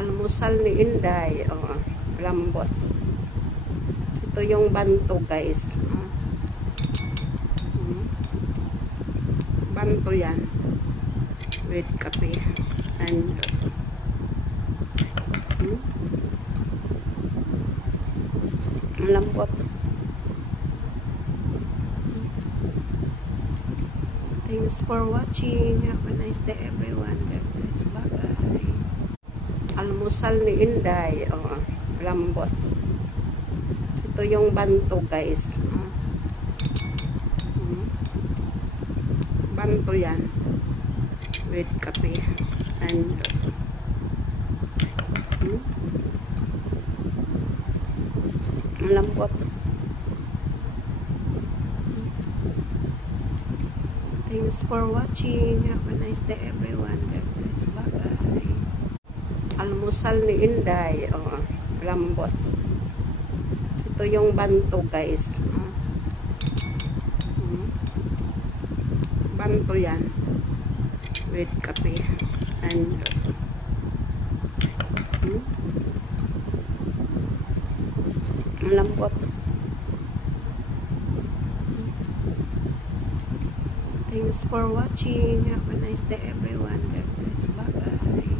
Almusal ni Inday. Oh, lambot. Ito yung banto, guys. Banto yan. With kape. And lambot. Thanks for watching. Have a nice day, everyone. God bless. Bye-bye. Almusal ni Inday. Oh, lambot. Ito yung banto, guys. Banto yan. With kape. And lambot. Thanks for watching. Have a nice day, everyone. God bless. Bye-bye. Almusal ni Inday. Oh, lambot. Ito yung banto, guys. Banto yan. With kape. And lambot. Thanks for watching. Have a nice day, everyone. God bless. Bye-bye.